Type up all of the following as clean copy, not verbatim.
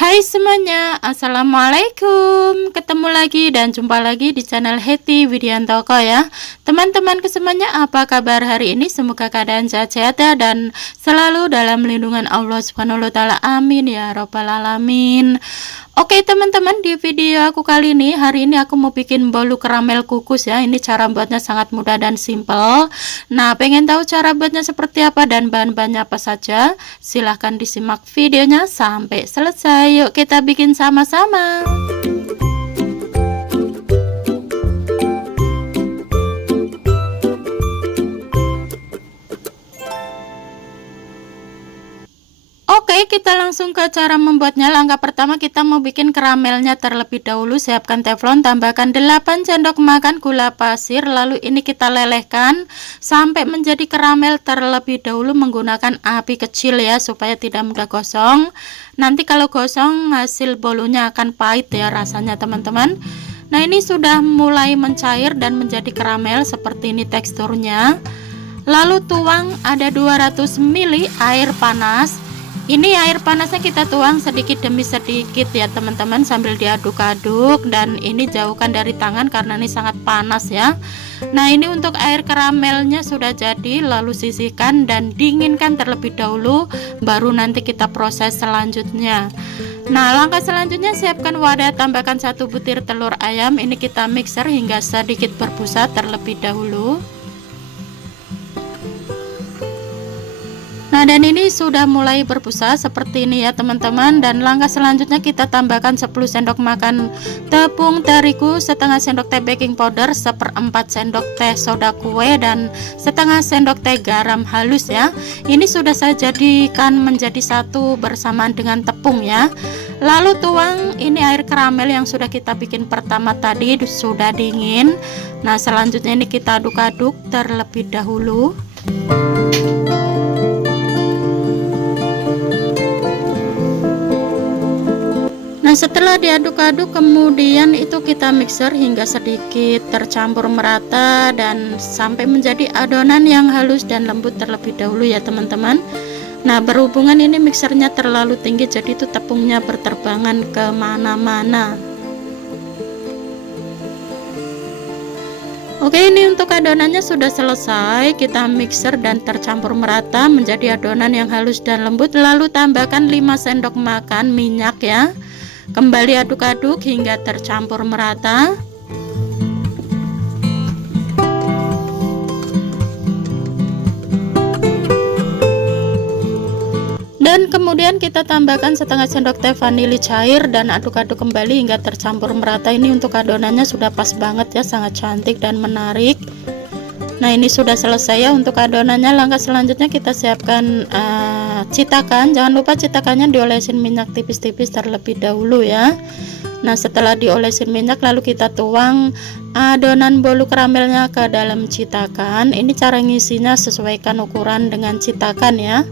Hai semuanya, assalamualaikum. Ketemu lagi dan jumpa lagi di channel Hetty Widiantoko ya. Teman-temanku semuanya, apa kabar hari ini? Semoga keadaan sehat-sehat ya, dan selalu dalam lindungan Allah Subhanahu wa taala. Amin ya robbal alamin. Oke teman-teman, di video aku kali ini, hari ini aku mau bikin bolu karamel kukus ya. Ini cara buatnya sangat mudah dan simple. Nah, pengen tahu cara buatnya seperti apa dan bahan-bahannya apa saja? Silahkan disimak videonya sampai selesai. Yuk kita bikin sama-sama. Oke, kita langsung ke cara membuatnya. Langkah pertama, kita mau bikin karamelnya terlebih dahulu. Siapkan teflon, tambahkan 8 sendok makan gula pasir, lalu ini kita lelehkan sampai menjadi karamel terlebih dahulu menggunakan api kecil ya, supaya tidak mudah gosong. Nanti kalau gosong hasil bolunya akan pahit ya rasanya teman-teman. Nah, ini sudah mulai mencair dan menjadi karamel seperti ini teksturnya. Lalu tuang ada 200 ml air panas. Ini air panasnya kita tuang sedikit demi sedikit ya teman-teman, sambil diaduk-aduk, dan ini jauhkan dari tangan karena ini sangat panas ya. Nah, ini untuk air karamelnya sudah jadi, lalu sisihkan dan dinginkan terlebih dahulu, baru nanti kita proses selanjutnya. Nah, langkah selanjutnya, siapkan wadah, tambahkan 1 butir telur ayam. Ini kita mixer hingga sedikit berbusa terlebih dahulu. Nah, dan ini sudah mulai berbusa seperti ini ya teman-teman. Dan langkah selanjutnya, kita tambahkan 10 sendok makan tepung terigu, setengah sendok teh baking powder, 1/4 sendok teh soda kue, dan setengah sendok teh garam halus ya. Ini sudah saya jadikan menjadi satu bersamaan dengan tepung ya. Lalu tuang ini air karamel yang sudah kita bikin pertama tadi, sudah dingin. Nah, selanjutnya ini kita aduk-aduk terlebih dahulu. Nah, setelah diaduk-aduk, kemudian itu kita mixer hingga sedikit tercampur merata dan sampai menjadi adonan yang halus dan lembut terlebih dahulu ya teman-teman. Nah, berhubungan ini mixernya terlalu tinggi, jadi itu tepungnya berterbangan kemana-mana. Oke, ini untuk adonannya sudah selesai. Kita mixer dan tercampur merata menjadi adonan yang halus dan lembut. Lalu tambahkan 5 sendok makan minyak ya. Kembali aduk-aduk hingga tercampur merata. Dan kemudian kita tambahkan setengah sendok teh vanili cair dan aduk-aduk kembali hingga tercampur merata. Ini untuk adonannya sudah pas banget ya, sangat cantik dan menarik. Nah, ini sudah selesai ya untuk adonannya. Langkah selanjutnya kita siapkan citakan. Jangan lupa citakannya diolesin minyak tipis-tipis terlebih dahulu ya. Nah, setelah diolesin minyak, lalu kita tuang adonan bolu karamelnya ke dalam citakan. Ini cara ngisinya, sesuaikan ukuran dengan citakan ya.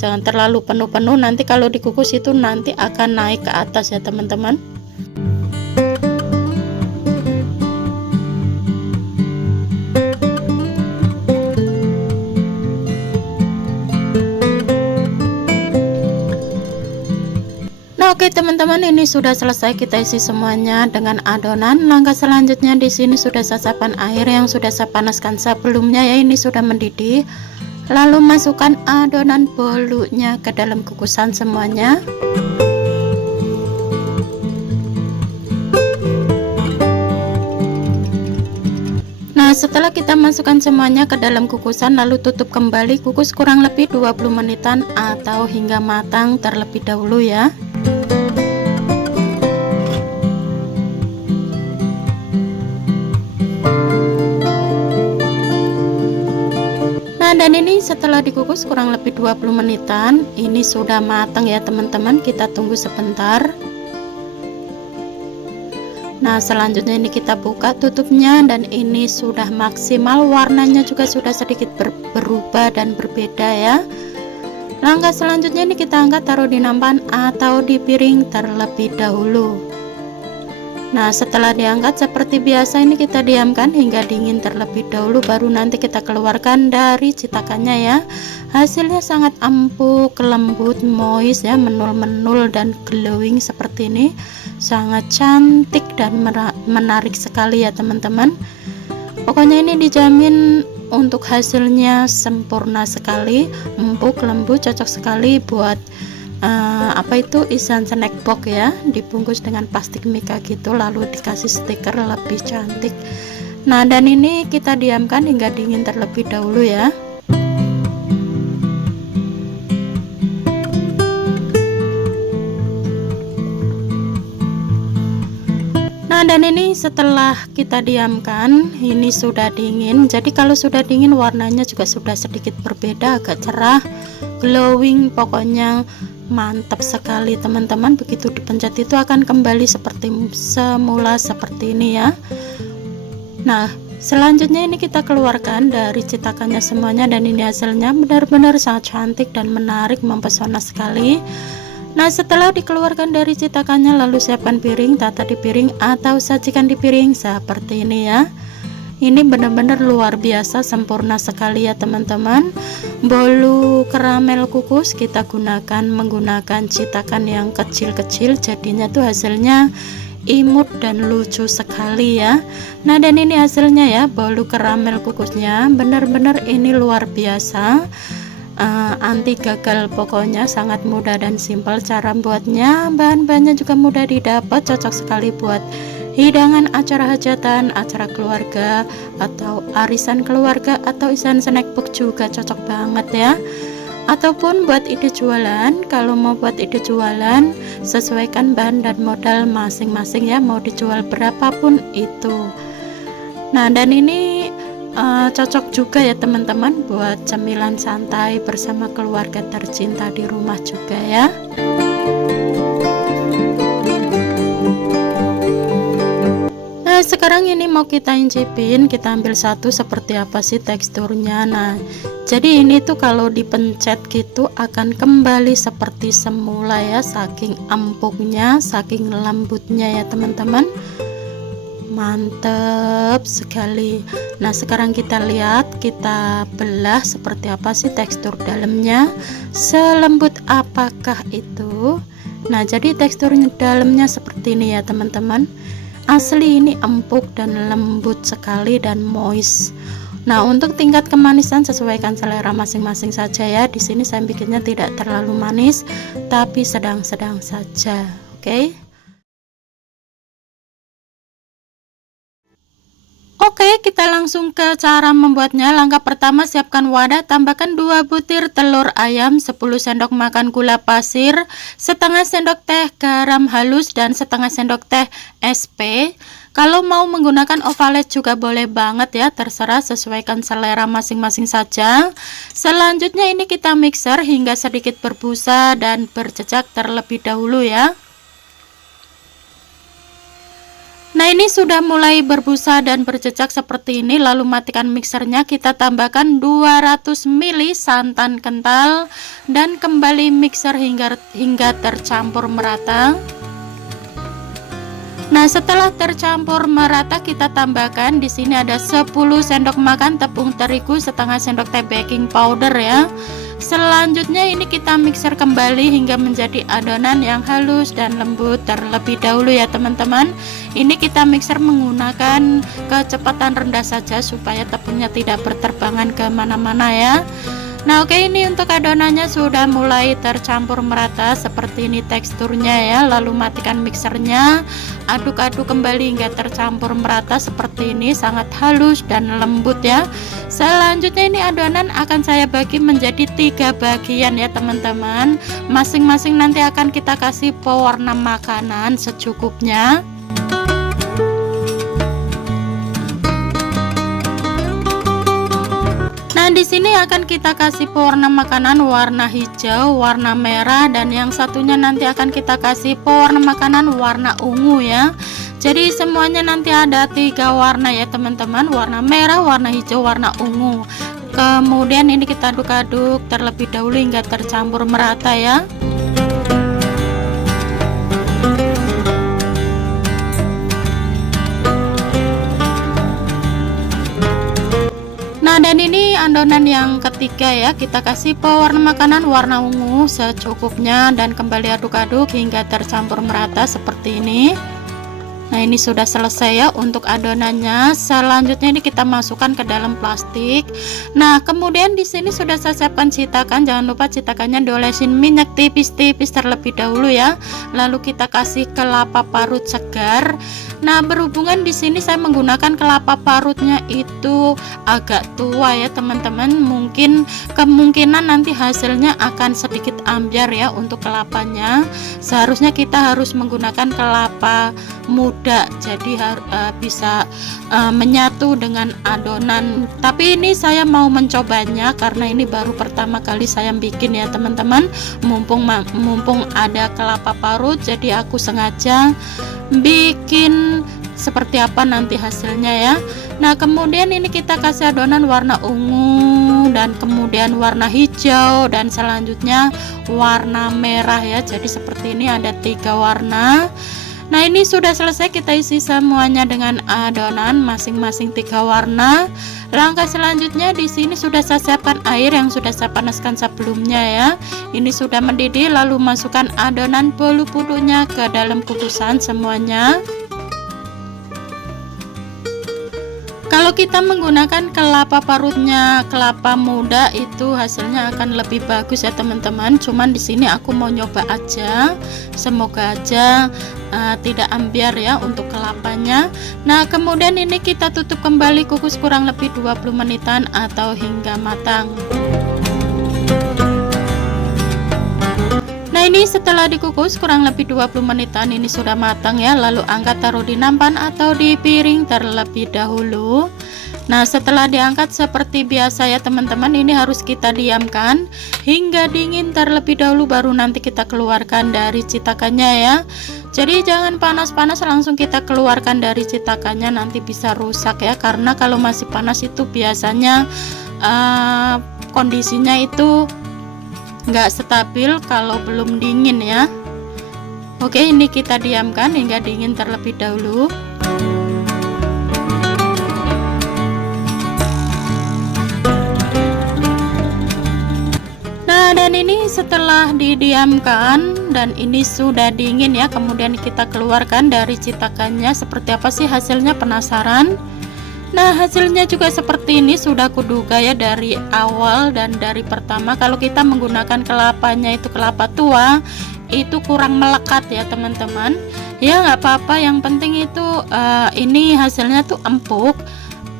Jangan terlalu penuh-penuh, nanti kalau dikukus itu nanti akan naik ke atas ya teman-teman. Oke teman-teman, ini sudah selesai kita isi semuanya dengan adonan. Langkah selanjutnya, di sini sudah sasapan air yang sudah saya panaskan sebelumnya ya, ini sudah mendidih. Lalu masukkan adonan bolunya ke dalam kukusan semuanya. Nah, setelah kita masukkan semuanya ke dalam kukusan, lalu tutup kembali, kukus kurang lebih 20 menitan atau hingga matang terlebih dahulu ya. Dan ini setelah dikukus kurang lebih 20 menitan, ini sudah matang ya teman-teman. Kita tunggu sebentar. Nah, selanjutnya ini kita buka tutupnya, dan ini sudah maksimal, warnanya juga sudah sedikit berubah dan berbeda ya. Langkah selanjutnya ini kita angkat, taruh di nampan atau di piring terlebih dahulu. Nah, setelah diangkat seperti biasa ini kita diamkan hingga dingin terlebih dahulu, baru nanti kita keluarkan dari cetakannya ya. Hasilnya sangat empuk, lembut, moist ya, menul-menul dan glowing seperti ini. Sangat cantik dan menarik sekali ya teman-teman. Pokoknya ini dijamin untuk hasilnya sempurna sekali, empuk, lembut, cocok sekali buat isian snack box ya, dibungkus dengan plastik mika gitu, lalu dikasih stiker lebih cantik. Nah, dan ini kita diamkan hingga dingin terlebih dahulu ya. Nah, dan ini setelah kita diamkan, ini sudah dingin. Jadi kalau sudah dingin warnanya juga sudah sedikit berbeda, agak cerah, glowing, pokoknya mantap sekali teman-teman. Begitu dipencet itu akan kembali seperti semula seperti ini ya. Nah, selanjutnya ini kita keluarkan dari cetakannya semuanya, dan ini hasilnya benar-benar sangat cantik dan menarik, mempesona sekali. Nah, setelah dikeluarkan dari cetakannya, lalu siapkan piring, tata di piring atau sajikan di piring seperti ini ya. Ini benar-benar luar biasa, sempurna sekali ya teman-teman. Bolu karamel kukus kita menggunakan cetakan yang kecil-kecil, jadinya tuh hasilnya imut dan lucu sekali ya. Nah, dan ini hasilnya ya, bolu karamel kukusnya benar-benar ini luar biasa. Anti gagal, pokoknya sangat mudah dan simpel cara buatnya. Bahan-bahannya juga mudah didapat, cocok sekali buat hidangan acara hajatan, acara keluarga, atau arisan keluarga, atau isian snack box juga cocok banget ya. Ataupun buat ide jualan, kalau mau buat ide jualan sesuaikan bahan dan modal masing-masing ya, mau dijual berapapun itu. Nah, dan ini cocok juga ya teman-teman buat cemilan santai bersama keluarga tercinta di rumah juga ya. Nah, sekarang ini mau kita incipin, kita ambil satu seperti apa sih teksturnya. Nah, jadi ini tuh kalau dipencet gitu akan kembali seperti semula ya, saking empuknya, saking lembutnya ya teman-teman. Mantap sekali. Nah, sekarang kita lihat, kita belah seperti apa sih tekstur dalamnya, selembut apakah itu. Nah, jadi tekstur dalamnya seperti ini ya teman-teman. Asli ini empuk dan lembut sekali dan moist. Nah, untuk tingkat kemanisan sesuaikan selera masing-masing saja ya. Di sini saya bikinnya tidak terlalu manis, tapi sedang-sedang saja. Oke. Oke, kita langsung ke cara membuatnya. Langkah pertama, siapkan wadah, tambahkan 2 butir telur ayam, 10 sendok makan gula pasir, setengah sendok teh garam halus, dan setengah sendok teh SP. Kalau mau menggunakan ovalet juga boleh banget ya, terserah, sesuaikan selera masing-masing saja. Selanjutnya ini kita mixer hingga sedikit berbusa dan berjejak terlebih dahulu ya. Nah, ini sudah mulai berbusa dan berjejak seperti ini, lalu matikan mixernya. Kita tambahkan 200 ml santan kental dan kembali mixer hingga tercampur merata. Nah, setelah tercampur merata kita tambahkan di sini ada 10 sendok makan tepung terigu, setengah sendok teh baking powder ya. Selanjutnya ini kita mixer kembali hingga menjadi adonan yang halus dan lembut terlebih dahulu ya teman-teman. Ini kita mixer menggunakan kecepatan rendah saja supaya tepungnya tidak berterbangan kemana-mana ya. Nah, oke, ini untuk adonannya sudah mulai tercampur merata seperti ini teksturnya ya. Lalu matikan mixernya, aduk-aduk kembali hingga tercampur merata seperti ini, sangat halus dan lembut ya. Selanjutnya ini adonan akan saya bagi menjadi 3 bagian ya teman-teman. Masing-masing nanti akan kita kasih pewarna makanan secukupnya. Nah, di sini akan kita kasih pewarna makanan warna hijau, warna merah, dan yang satunya nanti akan kita kasih pewarna makanan warna ungu ya. Jadi semuanya nanti ada 3 warna ya teman-teman, warna merah, warna hijau, warna ungu. Kemudian ini kita aduk-aduk terlebih dahulu hingga tercampur merata ya. adonan yang ketiga ya, kita kasih pewarna makanan warna ungu secukupnya dan kembali aduk-aduk hingga tercampur merata seperti ini. Nah, ini sudah selesai ya untuk adonannya. Selanjutnya ini kita masukkan ke dalam plastik. Nah, kemudian di sini sudah saya siapkan citakan. Jangan lupa citakannya diolesin minyak tipis-tipis terlebih dahulu ya. Lalu kita kasih kelapa parut segar. Nah, berhubungan di sini saya menggunakan kelapa parutnya itu agak tua ya teman-teman. Mungkin kemungkinan nanti hasilnya akan sedikit ambyar ya untuk kelapanya. Seharusnya kita harus menggunakan kelapa muda, jadi bisa menyatu dengan adonan. Tapi ini saya mau mencobanya karena ini baru pertama kali saya bikin ya teman-teman. Mumpung ada kelapa parut, jadi aku sengaja bikin seperti apa nanti hasilnya ya. Nah, kemudian ini kita kasih adonan warna ungu dan kemudian warna hijau dan selanjutnya warna merah ya. Jadi seperti ini ada 3 warna. Nah, ini sudah selesai, kita isi semuanya dengan adonan masing-masing 3 warna. Langkah selanjutnya di sini sudah saya siapkan air yang sudah saya panaskan sebelumnya ya. Ini sudah mendidih, lalu masukkan adonan bolu putunya ke dalam kukusan semuanya. Kalau kita menggunakan kelapa parutnya kelapa muda itu hasilnya akan lebih bagus ya teman-teman. Cuman di sini aku mau nyoba aja, semoga aja tidak ambyar ya untuk kelapanya. Nah, kemudian ini kita tutup kembali, kukus kurang lebih 20 menitan atau hingga matang. Nah, ini setelah dikukus kurang lebih 20 menitan ini sudah matang ya. Lalu angkat taruh di nampan atau di piring terlebih dahulu. Nah, setelah diangkat seperti biasa ya teman-teman, ini harus kita diamkan hingga dingin terlebih dahulu, baru nanti kita keluarkan dari citakannya ya. Jadi jangan panas-panas langsung kita keluarkan dari citakannya, nanti bisa rusak ya, karena kalau masih panas itu biasanya kondisinya itu nggak stabil kalau belum dingin ya. Oke, ini kita diamkan hingga dingin terlebih dahulu. Nah, dan ini setelah didiamkan dan ini sudah dingin ya, kemudian kita keluarkan dari citakannya. Seperti apa sih hasilnya, penasaran? Nah, hasilnya juga seperti ini, sudah kuduga ya dari awal dan dari pertama. Kalau kita menggunakan kelapanya itu kelapa tua, itu kurang melekat ya teman-teman. Ya nggak apa-apa, yang penting itu ini hasilnya tuh empuk,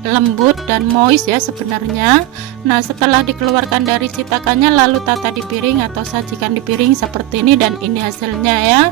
lembut dan moist ya sebenarnya. Nah, setelah dikeluarkan dari citakannya lalu tata di piring atau sajikan di piring seperti ini, dan ini hasilnya ya.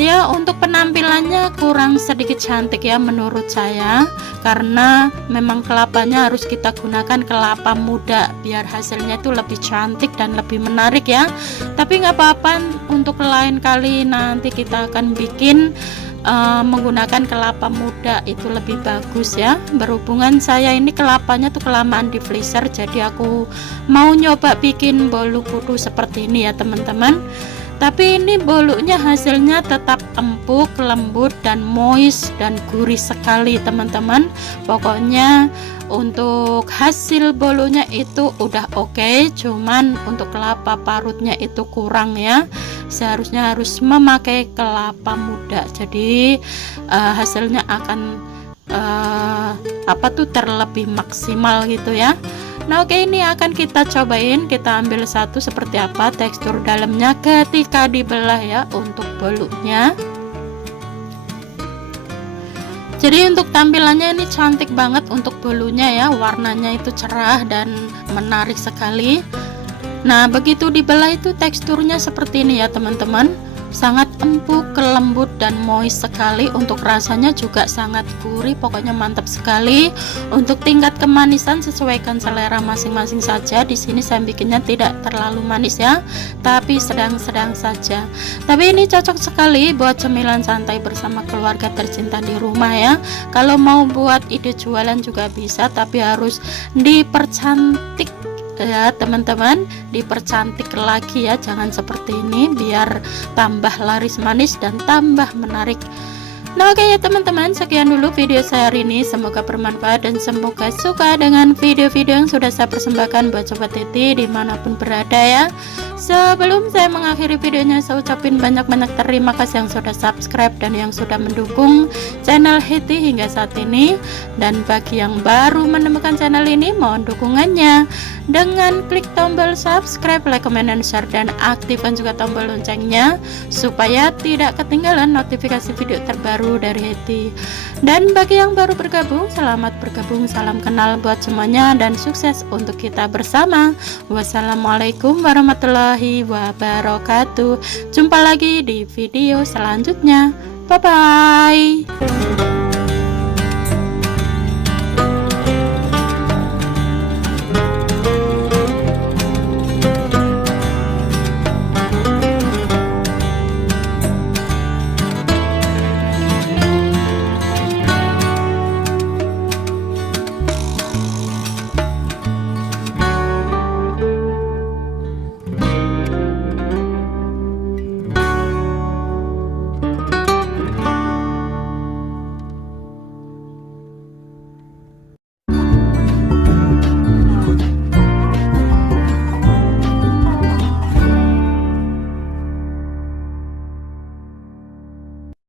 Ya, untuk penampilannya kurang sedikit cantik ya menurut saya, karena memang kelapanya harus kita gunakan kelapa muda biar hasilnya itu lebih cantik dan lebih menarik ya. Tapi nggak apa-apa, untuk lain kali nanti kita akan bikin menggunakan kelapa muda itu lebih bagus ya. Berhubungan saya ini kelapanya tuh kelamaan di freezer, jadi aku mau nyoba bikin bolu putu seperti ini ya teman-teman. Tapi ini bolunya hasilnya tetap empuk, lembut dan moist dan gurih sekali teman-teman. Pokoknya untuk hasil bolunya itu udah oke, cuman untuk kelapa parutnya itu kurang ya. Seharusnya harus memakai kelapa muda, jadi hasilnya akan terlebih maksimal gitu ya. Nah, oke, ini akan kita cobain, kita ambil satu seperti apa tekstur dalamnya ketika dibelah ya untuk bolunya. Jadi untuk tampilannya ini cantik banget untuk bolunya ya, warnanya itu cerah dan menarik sekali. Nah, begitu dibelah itu teksturnya seperti ini ya teman-teman, sangat empuk, lembut dan moist sekali. Untuk rasanya juga sangat gurih, pokoknya mantap sekali. Untuk tingkat kemanisan sesuaikan selera masing-masing saja. Di sini saya bikinnya tidak terlalu manis ya, tapi sedang-sedang saja. Tapi ini cocok sekali buat cemilan santai bersama keluarga tercinta di rumah ya. Kalau mau buat ide jualan juga bisa, tapi harus dipercantik ya teman-teman, dipercantik lagi ya, jangan seperti ini, biar tambah laris manis dan tambah menarik Nah oke ya teman-teman, sekian dulu video saya hari ini. Semoga bermanfaat dan semoga suka dengan video-video yang sudah saya persembahkan buat Sobat Heti dimanapun berada ya. Sebelum saya mengakhiri videonya, saya ucapin banyak-banyak terima kasih yang sudah subscribe dan yang sudah mendukung channel Heti hingga saat ini. Dan bagi yang baru menemukan channel ini, mohon dukungannya dengan klik tombol subscribe, like, comment, dan share, dan aktifkan juga tombol loncengnya supaya tidak ketinggalan notifikasi video terbaru dari Heti. Dan bagi yang baru bergabung, selamat bergabung, salam kenal buat semuanya dan sukses untuk kita bersama. Wassalamualaikum warahmatullahi wabarakatuh. Jumpa lagi di video selanjutnya. Bye bye.